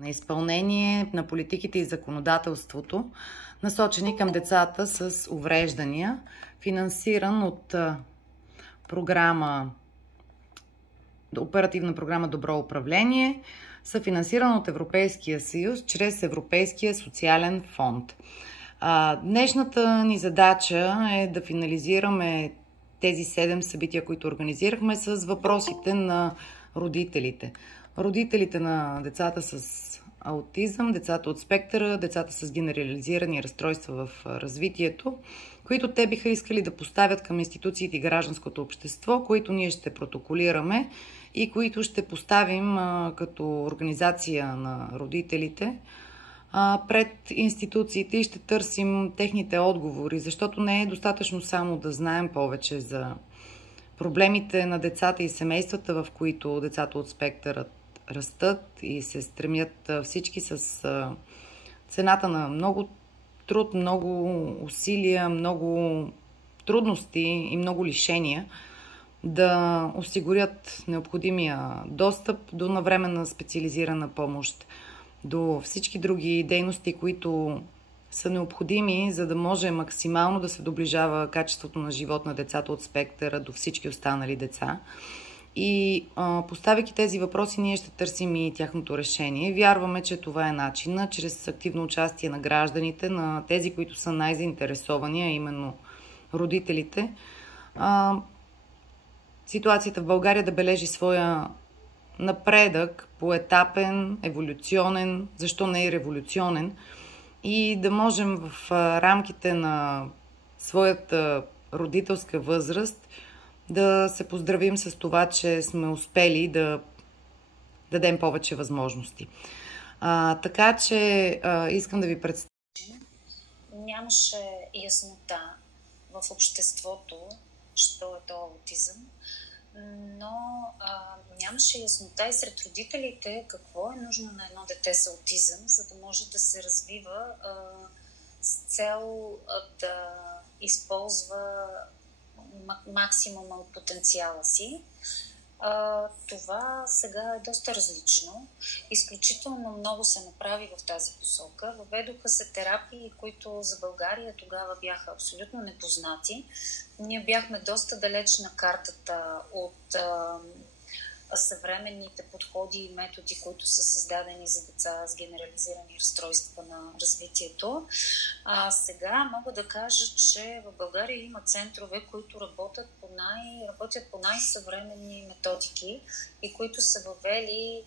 на изпълнение на политиките и законодателството, насочени към децата с увреждания, финансиран от Оперативна програма Добро управление, съфинансиран от Европейския съюз чрез Европейския социален фонд. Днешната ни задача е да финализираме тези 7 събития, които организирахме, с въпросите на родителите. Родителите на децата с аутизъм, децата от спектъра, децата с генерализирани разстройства в развитието, които те биха искали да поставят към институциите и гражданското общество, които ние ще протоколираме и които ще поставим като организация на родителите пред институциите и ще търсим техните отговори, защото не е достатъчно само да знаем повече за проблемите на децата и семействата, в които децата от спектърът растат и се стремят всички с цената на много труд, много усилия, много трудности и много лишения да осигурят необходимия достъп до навременна специализирана помощ, до всички други дейности, които са необходими, за да може максимално да се доближава качеството на живот на децата от спектъра до всички останали деца. И поставяйки тези въпроси, ние ще търсим и тяхното решение. Вярваме, че това е начинът, чрез активно участие на гражданите, на тези, които са най-заинтересовани, а именно родителите, ситуацията в България да бележи своя напредък, поетапен, еволюционен, защо не и революционен, и да можем в рамките на своята родителска възраст да се поздравим с това, че сме успели да дадем повече възможности. Така че искам да ви представя. Нямаше яснота в обществото, що е то аутизъм, но нямаше яснота и сред родителите какво е нужно на едно дете с аутизъм, за да може да се развива с цел да използва максимума от потенциала си. Това сега е доста различно. Изключително много се направи в тази посока. Въведоха се терапии, които за България тогава бяха абсолютно непознати. Ние бяхме доста далеч на картата от съвременните подходи и методи, които са създадени за деца с генерализирани разстройства на развитието. Сега мога да кажа, че в България има центрове, които работят по най-съвременни методики и които са въвели